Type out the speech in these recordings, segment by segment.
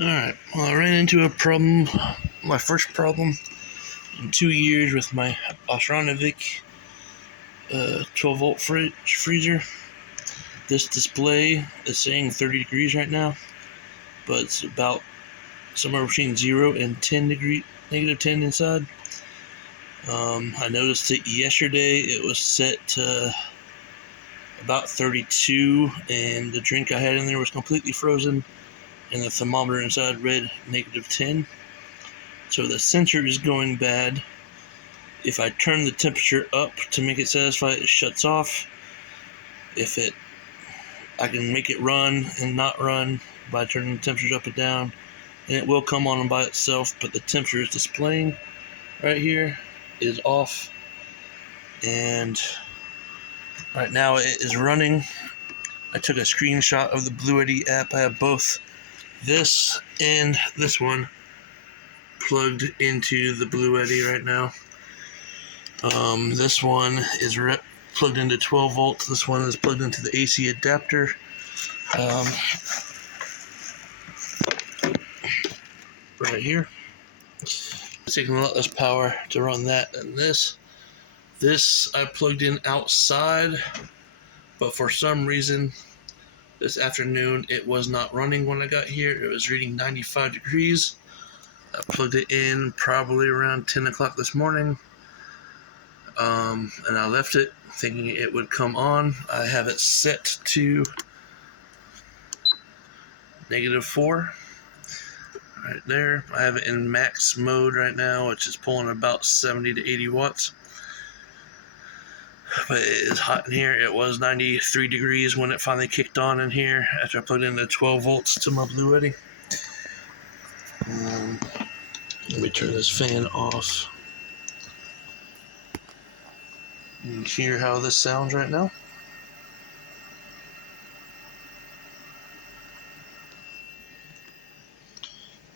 Alright, well, I ran into a problem, my first problem in 2 years with my Ausranvik 12-volt freezer. This display is saying 30 degrees right now, but it's about somewhere between 0 and 10 degree, negative 10 inside. I noticed it yesterday. It was set to about 32, and the drink I had in there was completely frozen, and the thermometer inside read negative 10. So the sensor is going bad. If I turn the temperature up to make it satisfy, it shuts off. I can make it run and not run by turning the temperature up and down, and it will come on by itself, but the temperature it's displaying right here is off, and right now it is running. I took a screenshot of the Blueity app. I have both this and this one plugged into the Blueity right now. This one is plugged into 12 volts. This one is plugged into the AC adapter. Right here. It's taking a lot less power to run that than this. This I plugged in outside, but for some reason this afternoon it was not running when I got here. It was reading 95 degrees. I plugged it in probably around 10 o'clock this morning. And I left it thinking it would come on. I have it set to -4 right there. I have it in max mode right now, which is pulling about 70 to 80 watts. But it is hot in here. It was 93 degrees when it finally kicked on in here after I plugged in the 12 volts to my Blueity. Let me turn this fan off. You can hear how this sounds right now.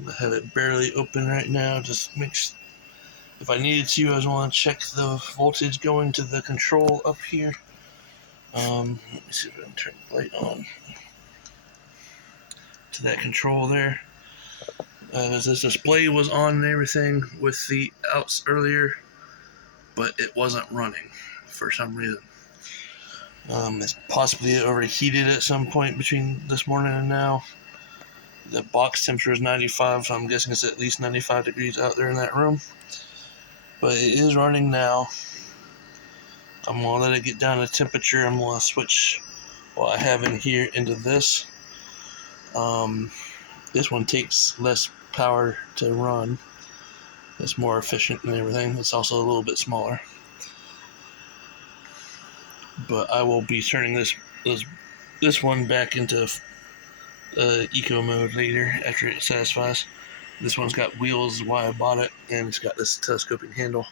I have it barely open right now. Just makes, if I needed to, I just want to check the voltage going to the control up here. Let me see if I can turn the light on to that control there. As this display was on and everything with the outs earlier, but it wasn't running for some reason. It's possibly overheated at some point between this morning and now. The box temperature is 95, so I'm guessing it's at least 95 degrees out there in that room. But it is running now. I'm going to let it get down to temperature. I'm going to switch what I have in here into this. This one takes less power to run. It's more efficient and everything. It's also a little bit smaller. But I will be turning this one back into eco mode later after it satisfies. This one's got wheels, is why I bought it, and it's got this telescoping handle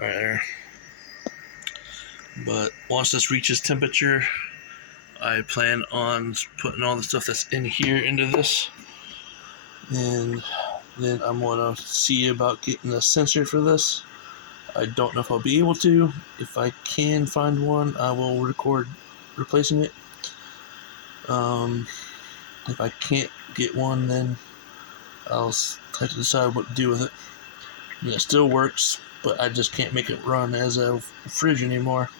right there. But once this reaches temperature, I plan on putting all the stuff that's in here into this, and then I'm going to see about getting a sensor for this. I don't know if I'll be able to. If I can find one, I will record replacing it. If I can't get one, then I'll have to decide what to do with it. And it still works, but I just can't make it run as a fridge anymore.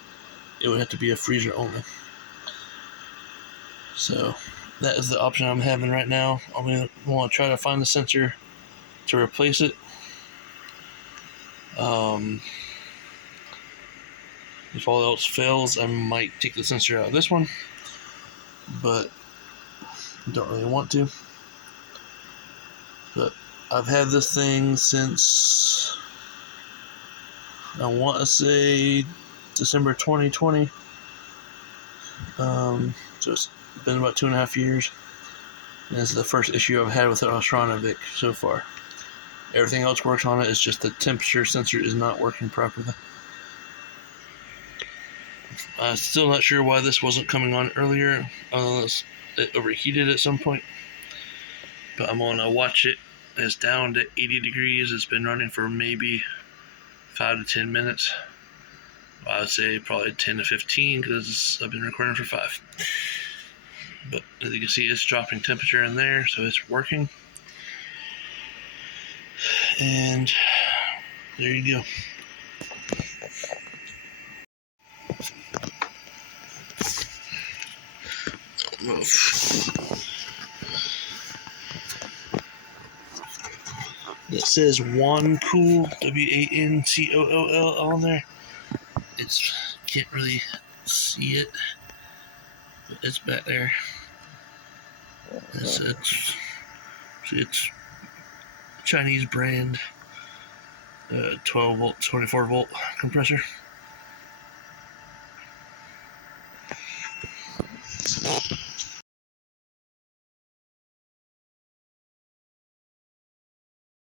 It would have to be a freezer only. So that is the option I'm having right now. I'm going to want to try to find the sensor to replace it. If all else fails, I might take the sensor out of this one, but don't really want to. But I've had this thing since, I want to say, December 2020. So it's been about 2.5 years. And this is the first issue I've had with the Ausranvik so far. Everything else works on it. It's just the temperature sensor is not working properly. I'm still not sure why this wasn't coming on earlier, unless it overheated at some point. But I'm going to watch it. It's down to 80 degrees. It's been running for maybe 5 to 10 minutes. I would say probably 10 to 15 because I've been recording for 5. But as you can see, it's dropping temperature in there, so it's working. And there you go. It says Wancool, Wancoll on there. Can't really see it, but it's back there. It's Chinese brand, 12 volt, 24 volt compressor.